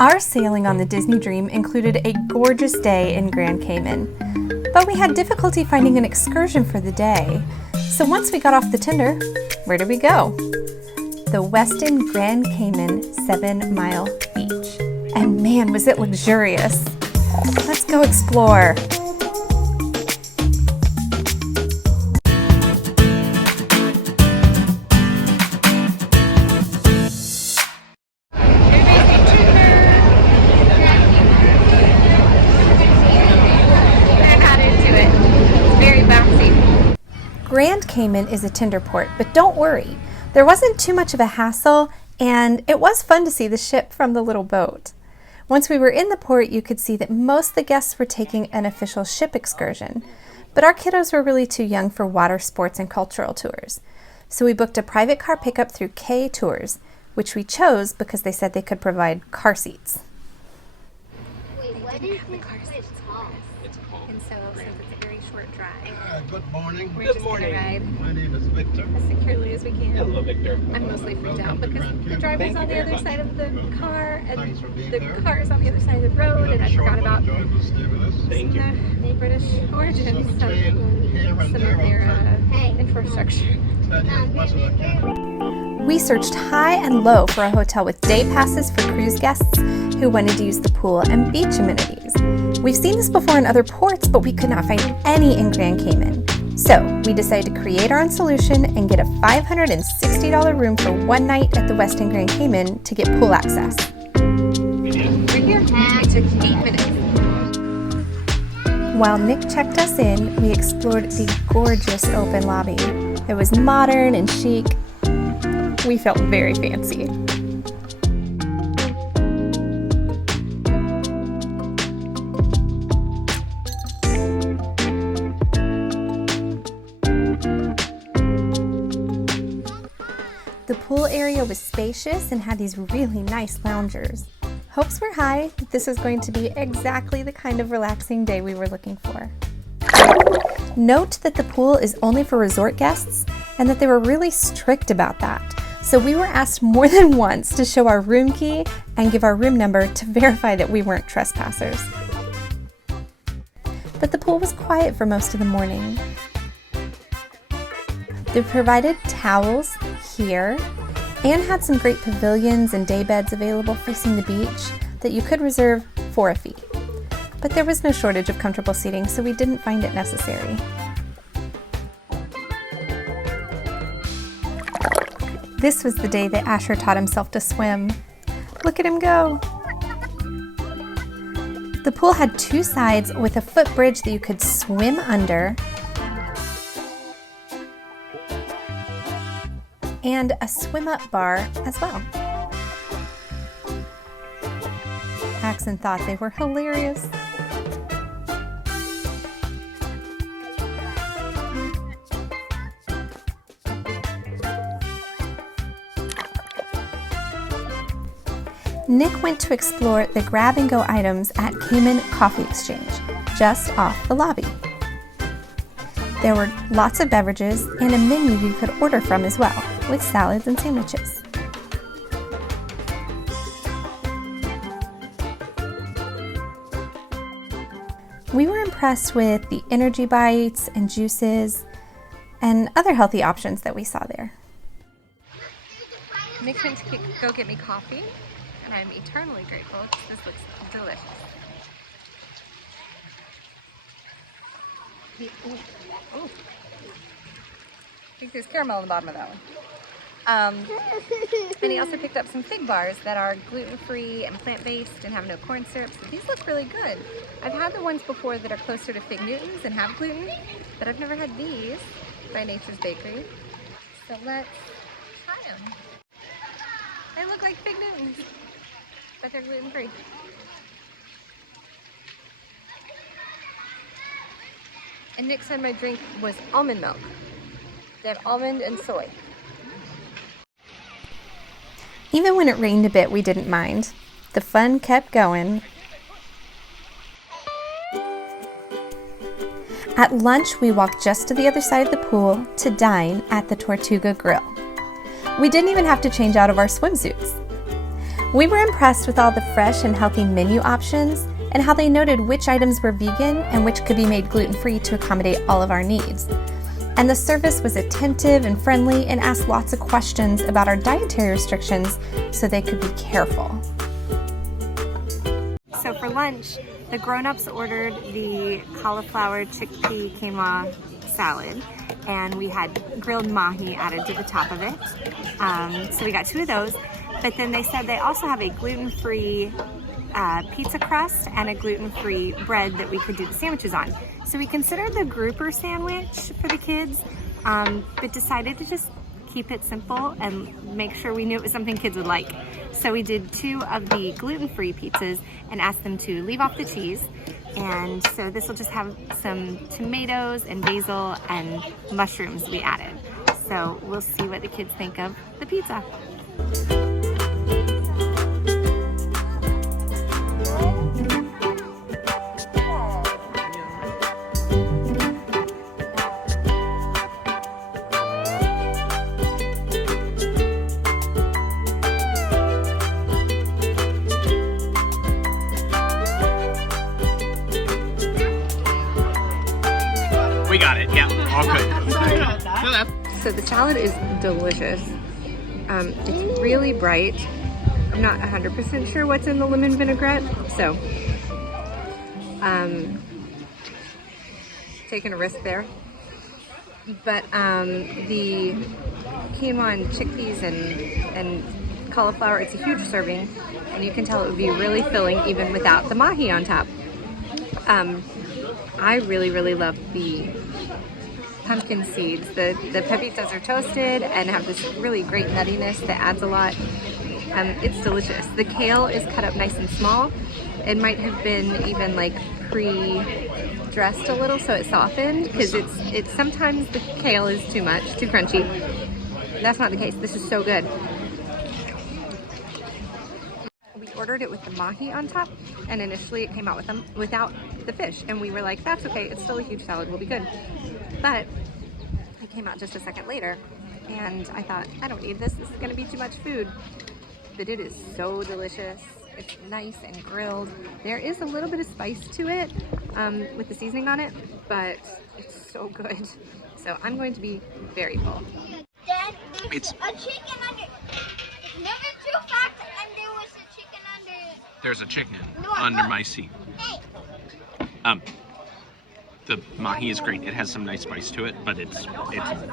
Our sailing on the Disney Dream included a gorgeous day in Grand Cayman, but we had difficulty finding an excursion for the day. So once we got off the tender, where did we go? The Westin Grand Cayman 7-mile beach. And man, was it luxurious. Let's go explore. Grand Cayman is a tender port, but don't worry. There wasn't too much of a hassle, and it was fun to see the ship from the little boat. Once we were in the port, you could see that most of the guests were taking an official ship excursion, but our kiddos were really too young for water sports and cultural tours. So we booked a private car pickup through Cay Tours, which we chose because they said they could provide car seats. Wait, what is the car seats? And so since it's a very short drive, good morning. we're just going to ride My name is Victor. as securely as we can. Hello, Victor. I'm mostly freaked out Welcome to because Grand the Cayman. driver's Thank on you the very other much. side of the car, and Thanks for being the there. car is on the other side of the road, and I forgot about Enjoyable stimulus. Thank you. the British origins of Train here and some there of on their track. infrastructure. Tell you as much as I can. We searched high and low for a hotel with day passes for cruise guests who wanted to use the pool and beach amenities. We've seen this before in other ports, but we could not find any in Grand Cayman. So we decided to create our own solution and get a $560 room for one night at the Westin Grand Cayman to get pool access. We're here. It took 8 minutes. While Nick checked us in, we explored the gorgeous open lobby. It was modern and chic. We felt very fancy. The pool area was spacious and had these really nice loungers. Hopes were high that this was going to be exactly the kind of relaxing day we were looking for. Note that the pool is only for resort guests and that they were really strict about that. So we were asked more than once to show our room key and give our room number to verify that we weren't trespassers. But the pool was quiet for most of the morning. They provided towels here and had some great pavilions and day beds available facing the beach that you could reserve for a fee. But there was no shortage of comfortable seating, so we didn't find it necessary. This was the day that Asher taught himself to swim. Look at him go! The pool had 2 sides with a footbridge that you could swim under, and a swim-up bar as well. Axon thought they were hilarious. Nick went to explore the grab-and-go items at Cayman Coffee Exchange, just off the lobby. There were lots of beverages and a menu you could order from as well, with salads and sandwiches. We were impressed with the energy bites and juices and other healthy options that we saw there. Nick went to go get me coffee, and I'm eternally grateful because this looks delicious. Ooh. I think there's caramel on the bottom of that one. And he also picked up some fig bars that are gluten-free and plant-based and have no corn syrup. So these look really good. I've had the ones before that are closer to Fig Newtons and have gluten, but I've never had these by Nature's Bakery. So let's try them. They look like Fig Newtons, but they're gluten-free. And Nick said my drink was almond milk. They have almond and soy. Even when it rained a bit, we didn't mind. The fun kept going. At lunch, we walked just to the other side of the pool to dine at the Tortuga Grill. We didn't even have to change out of our swimsuits. We were impressed with all the fresh and healthy menu options and how they noted which items were vegan and which could be made gluten-free to accommodate all of our needs. And the service was attentive and friendly and asked lots of questions about our dietary restrictions so they could be careful. So for lunch, the grown-ups ordered the cauliflower chickpea quinoa salad, and we had grilled mahi added to the top of it. So we got 2 of those, but then they said they also have a gluten-free pizza crust and a gluten-free bread that we could do the sandwiches on. So we considered the grouper sandwich for the kids, but decided to just keep it simple and make sure we knew it was something kids would like. So we did 2 of the gluten-free pizzas and asked them to leave off the cheese. And so this will just have some tomatoes and basil and mushrooms we added. So we'll see what the kids think of the pizza. We got it, yeah, all good. So the salad is delicious. It's really bright. I'm not 100% sure what's in the lemon vinaigrette, so taking a risk there. But the quinoa and chickpeas and cauliflower, it's a huge serving, and you can tell it would be really filling even without the mahi on top. I really love the pumpkin seeds. The pepitas are toasted and have this really great nuttiness that adds a lot. It's delicious. The kale is cut up nice and small. It might have been even like pre-dressed a little so it softened, because it's sometimes the kale is too much, too crunchy. That's not the case. This is so good. We ordered it with the mahi on top, and initially it came out with them without the fish, and we were like, that's okay, it's still a huge salad, we'll be good. But it came out just a second later, and I thought, I don't need this is gonna be too much food. But it is so delicious. It's nice and grilled. There is a little bit of spice to it with the seasoning on it, but it's so good. So I'm going to be very full. Dad, there's a chicken under. It's never too fat, and there was a chicken under. There's a chicken under my seat. Hey. The mahi is great. It has some nice spice to it, but it's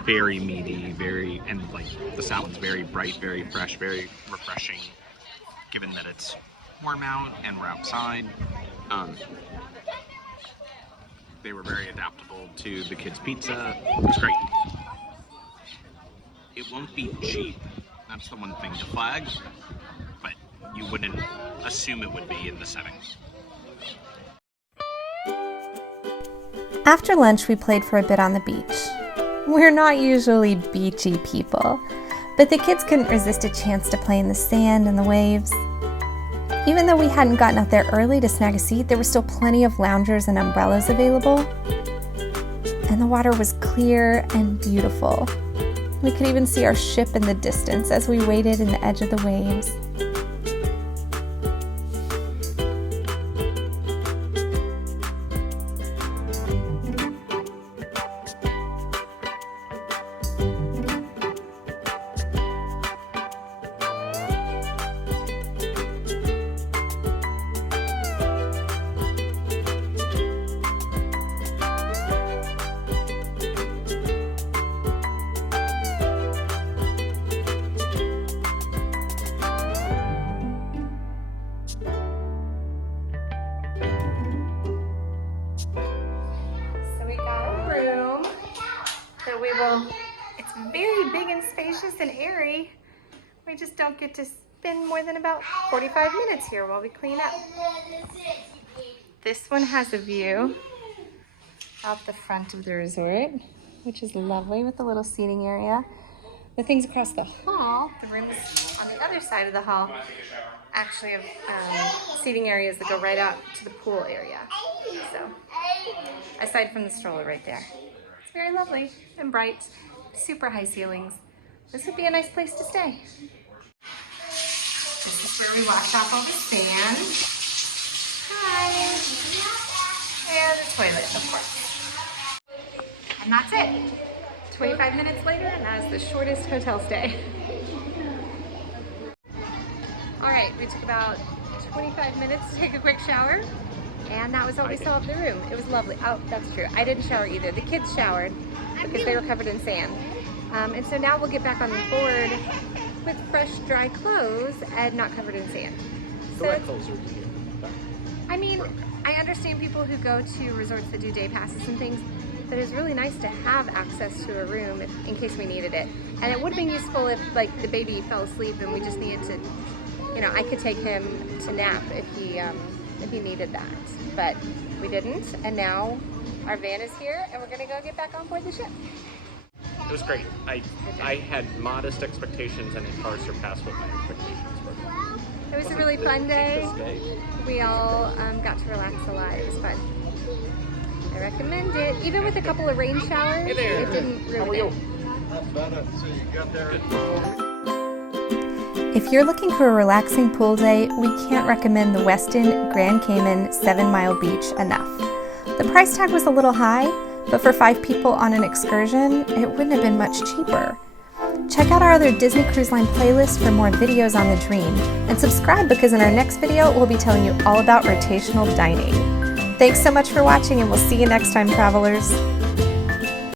very meaty, and like the salad's very bright, very fresh, very refreshing, given that it's warm out and we're outside. They were very adaptable to the kids' pizza. It was great. It won't be cheap. That's the one thing to flag, but you wouldn't assume it would be in the setting. After lunch, we played for a bit on the beach. We're not usually beachy people, but the kids couldn't resist a chance to play in the sand and the waves. Even though we hadn't gotten out there early to snag a seat, there were still plenty of loungers and umbrellas available. And the water was clear and beautiful. We could even see our ship in the distance as we waited in the edge of the waves. It's very big and spacious and airy. We just don't get to spend more than about 45 minutes here while we clean up. This one has a view out the front of the resort, which is lovely with a little seating area. The things across the hall, the rooms on the other side of the hall, actually have seating areas that go right out to the pool area. So, aside from the stroller right there. It's very lovely and bright, super high ceilings. This would be a nice place to stay. This is where we wash off all the sand. Hi. And the toilet, of course. And that's it. 25 minutes later, and that is the shortest hotel stay. All right, we took about 25 minutes to take a quick shower, and that was all we saw of the room. It was lovely. Oh, that's true. I didn't shower either. The kids showered because they were covered in sand. And so now we'll get back on the board with fresh, dry clothes and not covered in sand. So The wet clothes are easier. I mean, I understand people who go to resorts that do day passes and things, but it's really nice to have access to a room in case we needed it. And it would have been useful if, like, the baby fell asleep and we just needed to, you know, I could take him to nap if he needed that. But we didn't, and now our van is here, and we're gonna go get back on board the ship. It was great. I had modest expectations, and it far surpassed what my expectations were. It was a really fun day. We all got to relax a lot. It was fun. I recommend it. Even with a couple of rain showers, Hey there. it didn't ruin it. Not bad. So you got there. If you're looking for a relaxing pool day, we can't recommend the Westin Grand Cayman 7 Mile Beach enough. The price tag was a little high, but for 5 people on an excursion, it wouldn't have been much cheaper. Check out our other Disney Cruise Line playlist for more videos on the Dream, and subscribe because in our next video, we'll be telling you all about rotational dining. Thanks so much for watching, and we'll see you next time, travelers.